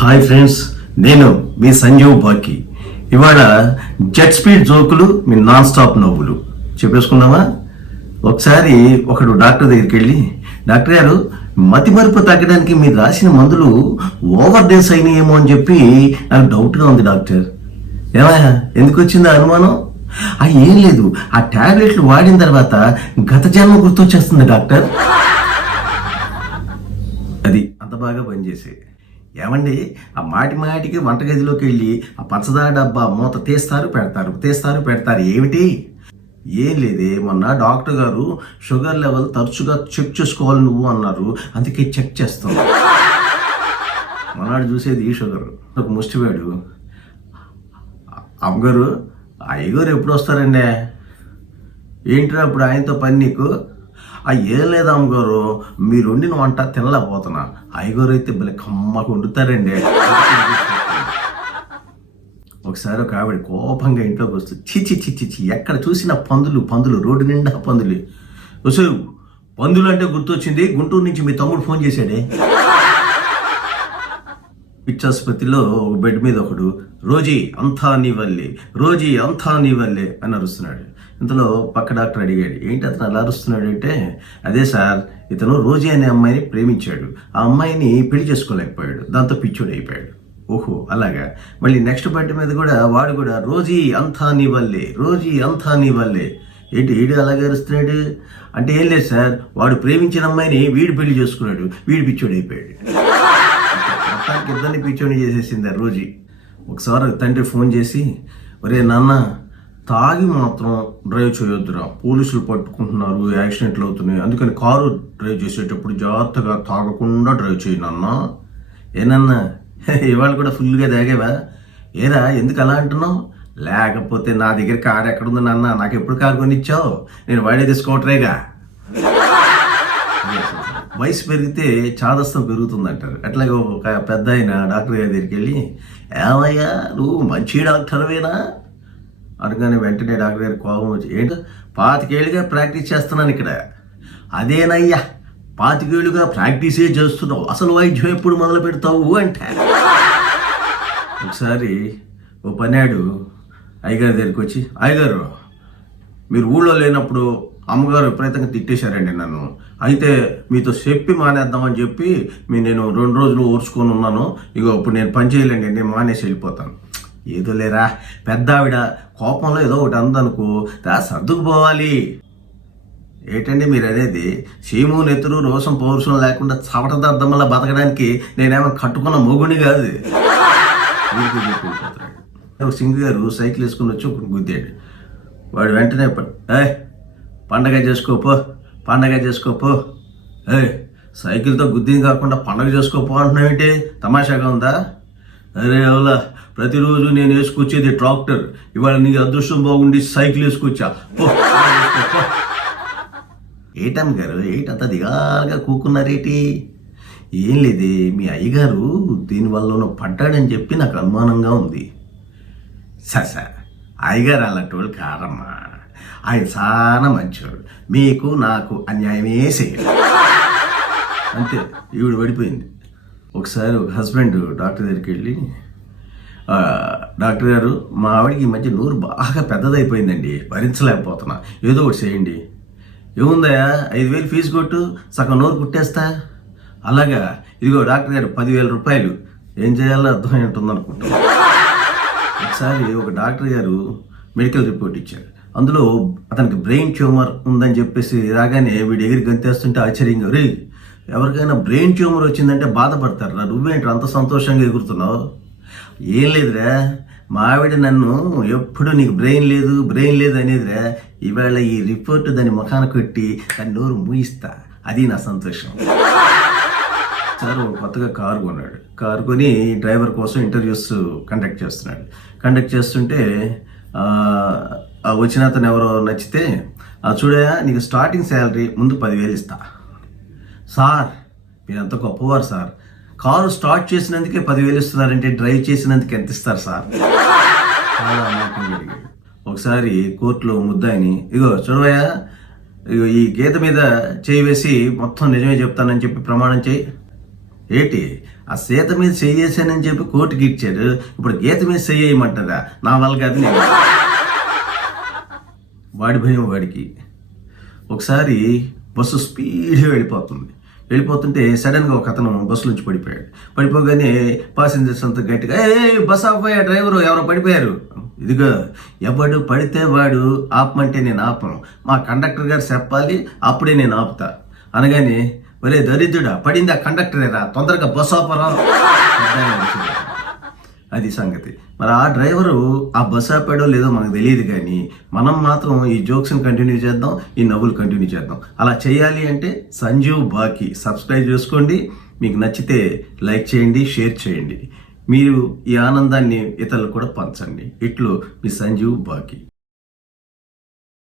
Hi friends, నేను మీ సంజీవ్ బాకీ. ఇవాళ జెట్ స్పీడ్ జోకులు, మీ నాన్ స్టాప్ నవ్వులు చెప్పేసుకుందామా? ఒకసారి ఒకడు డాక్టర్ దగ్గరికి వెళ్ళి, డాక్టర్ గారు, మతిమరుపు తగ్గడానికి మీరు రాసిన మందులు ఓవర్ డేస్ అయినాయేమో అని చెప్పి నాకు డౌట్గా ఉంది డాక్టర్. ఏమయ్యా, ఎందుకు వచ్చింది అనుమానం? ఏం లేదు, ఆ టాబ్లెట్లు వాడిన తర్వాత గత జన్మ గుర్తొచ్చేస్తుంది డాక్టర్. అది అంత బాగా పనిచేసే. ఏమండి, ఆ మాటికి వంటగదిలోకి వెళ్ళి ఆ పంచదార డబ్బా మూత తీస్తారు పెడతారు ఏమిటి? ఏం లేదే, మొన్న డాక్టర్ గారు షుగర్ లెవెల్ తరచుగా చెక్ చేసుకోవాలి నువ్వు అన్నారు, అందుకే చెక్ చేస్తాం. మొన్నాడు చూసేది ఈ షుగర్. ఒక ముష్టివాడు, అమ్మగారు అయ్యగారు ఎప్పుడు వస్తారండి? ఏంట్రా అప్పుడు ఆయనతో పని నీకు? ఏం లేదు అమ్మగారు, మీరు వండిన వంట తినలేకపోతున్నా. అయ్యగారు అయితే భలే కమ్మకు వండుతారండి. ఒకసారి ఒక ఆవిడ కోపంగా ఇంట్లోకి వస్తూ, చిచి ఎక్కడ చూసినా పందులు రోడ్డు నిండా పందులు. వసు, పందులు అంటే గుర్తొచ్చింది, గుంటూరు నుంచి మీ తమ్ముడు ఫోన్ చేశాడే. పిచ్చాసుపత్రిలో ఒక బెడ్ మీద ఒకడు రోజీ అంతా నీ వల్లే అని అరుస్తున్నాడు. ఇంతలో పక్క డాక్టర్ అడిగాడు, ఏంటి అతను అలా అరుస్తున్నాడు అంటే, అదే సార్, ఇతను రోజీ అనే అమ్మాయిని ప్రేమించాడు, ఆ అమ్మాయిని పెళ్లి చేసుకోలేకపోయాడు, దాంతో పిచ్చోడు అయిపోయాడు. ఓహో అలాగా. మళ్ళీ నెక్స్ట్ బెడ్ మీద కూడా వాడు కూడా రోజీ అంతా నీ వల్లే. ఏంటి వీడు అలాగే అరుస్తున్నాడు అంటే, ఏం లేదు సార్, వాడు ప్రేమించిన అమ్మాయిని వీడు పెళ్లి చేసుకున్నాడు, వీడు పిచ్చోడు అయిపోయాడు. మొత్తానికి ఇద్దరిని పిచ్చోని చేసేసింది ఆ రోజీ. ఒకసారి తండ్రి ఫోన్ చేసి, ఒరే నాన్న, తాగి మాత్రం డ్రైవ్ చేయొద్దురా, పోలీసులు పట్టుకుంటున్నారు, యాక్సిడెంట్లు అవుతున్నాయి, అందుకని కారు డ్రైవ్ చేసేటప్పుడు జాగ్రత్తగా తాగకుండా డ్రైవ్ చేయి నాన్న. ఏనన్నా, ఇవాళ కూడా ఫుల్గా తాగేవా? ఏరా ఎందుకు అలా అంటున్నావు? లేకపోతే నా దగ్గర కారు ఎక్కడుంది నాన్న, నాకు ఎప్పుడు కారు కొనిచ్చావు? నేను వాడేది స్కూటరేగా. వయసు పెరిగితే చాదస్తం పెరుగుతుందంటారు. అట్లాగే ఒక పెద్ద ఆయన డాక్టర్ గారి దగ్గరికి వెళ్ళి, ఏమయ్యా నువ్వు మంచి డాక్టర్వేనా అనగానే వెంటనే డాక్టర్ గారి కోపం వచ్చి, ఏంటి 25 ఏళ్ళుగా ప్రాక్టీస్ చేస్తున్నాను ఇక్కడ. అదేనయ్యా, 25 ఏళ్ళుగా ప్రాక్టీసే చేస్తున్నావు, అసలు వైద్యం ఎప్పుడు మొదలు పెడతావు అంటే. ఒకసారి ఓ పనాడు అయ్యగారి దగ్గరికి వచ్చి, అయ్యగారు, మీరు ఊళ్ళో లేనప్పుడు అమ్మగారు విపరీతంగా తిట్టేశారండి నన్ను, అయితే మీతో చెప్పి మానేద్దామని చెప్పి నేను 2 రోజులు ఓర్చుకొని ఉన్నాను, ఇప్పుడు నేను పని చేయలేండి, నేను మానేసి వెళ్ళిపోతాను. ఏదో లేరా, పెద్ద ఆవిడ కోపంలో ఏదో ఒకటి అందనుకో, సర్దుకుపోవాలి. ఏంటండి మీరు అనేది? సీము నెత్తురు రోషం పౌరుషం లేకుండా చవటదద్దమల్లా బతకడానికి నేనేమో కట్టుకున్న మొగుని కాదు. సింగ్ గారు సైకిల్ వేసుకుని వచ్చి ఒకటి గుద్దాడు. వాడు వెంటనే పండగ చేసుకోపో. సైకిల్తో గుద్దింది కాకుండా పండగ చేసుకోపో అంటున్నావేంటి? తమాషాగా ఉందా? అరే అవులా, ప్రతిరోజు నేను వేసుకొచ్చేది ట్రాక్టర్, ఇవాళ నీ అదృష్టం బాగుండి సైకిల్ వేసుకొచ్చా. ఏటమ్మ గారు, ఏంటంత దిగాలుగా కూకున్నారేటి? ఏం లేదే, మీ అయ్యగారు దీనివల్ల పడ్డాడని చెప్పి నాకు అనుమానంగా ఉంది. సార్, అయ్యగారు అలాంటి వాళ్ళు కారమ్మా, ఆయన చాలా మంచివాడు, మీకు నాకు అన్యాయమే చేయడు. అంతే, ఈవిడ పడిపోయింది. ఒకసారి ఒక హస్బెండ్ డాక్టర్ దగ్గరికి వెళ్ళి, డాక్టర్ గారు, మా ఆవిడకి ఈ మధ్య నోరు బాగా పెద్దదైపోయిందండి, భరించలేకపోతున్నా, ఏదో ఒకటి చేయండి. ఏముందయా, 5,000 ఫీజు కొట్టు, సగం నోరు కుట్టేస్తా. అలాగా, ఇదిగో డాక్టర్ గారు 10,000 రూపాయలు, ఏం చేయాలో అర్థమై ఉంటుంది అనుకుంటా. ఒకసారి ఒక డాక్టర్ గారు మెడికల్ రిపోర్ట్ ఇచ్చారు, అందులో అతనికి బ్రెయిన్ ట్యూమర్ ఉందని చెప్పేసి రాగానే వీడి ఎగిరి గంతేస్తుంటే ఆశ్చర్యంగా, రే ఎవరికైనా బ్రెయిన్ ట్యూమర్ వచ్చిందంటే బాధపడతారా, నువ్వేంటి అంత సంతోషంగా ఎగురుతున్నావు? ఏం లేదురా, మా ఆవిడ నన్ను ఎప్పుడు నీకు బ్రెయిన్ లేదు అనేదిరా, ఇవాళ ఈ రిపోర్ట్ దాని ముఖాన కొట్టి దాని నోరు మూయిస్తా, అది నా సంతోషం. సార్ కొత్తగా కారు కొన్నాడు, కారు కొని డ్రైవర్ కోసం ఇంటర్వ్యూస్ కండక్ట్ చేస్తుంటే వచ్చిన అతను ఎవరో నచ్చితే, చూడయా, నీకు స్టార్టింగ్ శాలరీ ముందు 10,000 ఇస్తా. సార్ మీరు ఎంత గొప్పవారు సార్, కారు స్టార్ట్ చేసినందుకే 10,000 ఇస్తున్నారంటే డ్రైవ్ చేసినందుకు ఎంత ఇస్తారు సార్? చాలా అమాయకంగా అడిగాడు. ఒకసారి కోర్టులో ముద్దాయిని, ఇగో చూడవయ్యా, ఈ గీత మీద చేయి వేసి మొత్తం నిజమే చెప్తానని చెప్పి ప్రమాణం చేయి. ఏంటి ఆ సీత మీద చెయ్యేసానని చెప్పి కోర్టుకి ఇచ్చారు, ఇప్పుడు గీత మీద చెయ్యమంటారా? నా వల్ల కాదు. నేను వాడి భయం వాడికి. ఒకసారి బస్సు స్పీడ్గా వెళ్ళిపోతుంటే సడన్గా ఒక అతను బస్సు నుంచి పడిపోగానే పాసెంజర్స్ అంతా గట్టిగా బస్ ఆపోయా డ్రైవరు, ఎవరో పడిపోయారు. ఇదిగో ఎవడు పడితే వాడు ఆపమంటే నేను ఆపను, మా కండక్టర్ గారు చెప్పాలి, అప్పుడే నేను ఆపుతా అనగానే, ఒరే దరిద్రుడా, పడింది ఆ కండక్టరేరా, తొందరగా బస్ ఆపరా. అది సంగతి. మరి ఆ డ్రైవరు ఆ బస్ ఆపాడో లేదో మనకు తెలియదు, కానీ మనం మాత్రం ఈ జోక్స్ని కంటిన్యూ చేద్దాం, ఈ నవ్వులు కంటిన్యూ చేద్దాం. అలా చేయాలి అంటే సంజీవ్ బాకి సబ్స్క్రైబ్ చేసుకోండి. మీకు నచ్చితే లైక్ చేయండి, షేర్ చేయండి. మీరు ఈ ఆనందాన్ని ఇతరులకు కూడా పంచండి. ఇట్లు మీ సంజీవ్ బాకి.